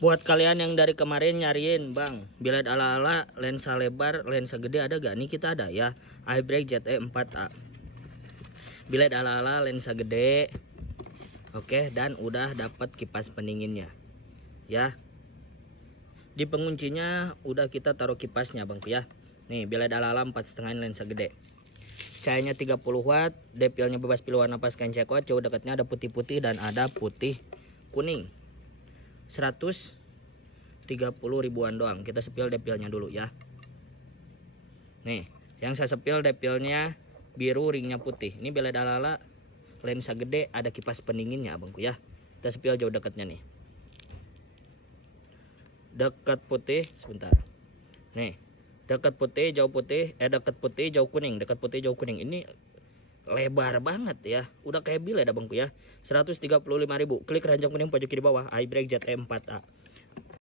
Buat kalian yang dari kemarin nyariin bang, biled ala-ala lensa lebar, lensa gede ada gak? Nih kita ada ya, iBreak ZE 4A. Biled ala-ala lensa gede. Oke, dan udah dapat kipas pendinginnya. Ya. Di penguncinya udah kita taruh kipasnya bang ya. Nih biled ala-ala 4,5 lensa gede. Cahayanya 30 watt, depilnya bebas pilih warna pas kain cekot, jauh dekatnya ada putih-putih dan ada putih kuning. 130 ribuan doang. Kita sepil depilnya dulu ya. Nih, yang saya sepil depilnya biru, ringnya putih. Ini biled ala-ala lensa gede, ada kipas pendinginnya abangku ya. Kita sepil jauh dekatnya nih. Dekat putih, sebentar. Nih, dekat putih, jauh putih, dekat putih, jauh kuning, dekat putih, jauh kuning. Ini lebar banget ya. Udah kayak biled abangku ya. 135.000. Klik keranjang kuning pojok kiri bawah, iBreak ZE 4A.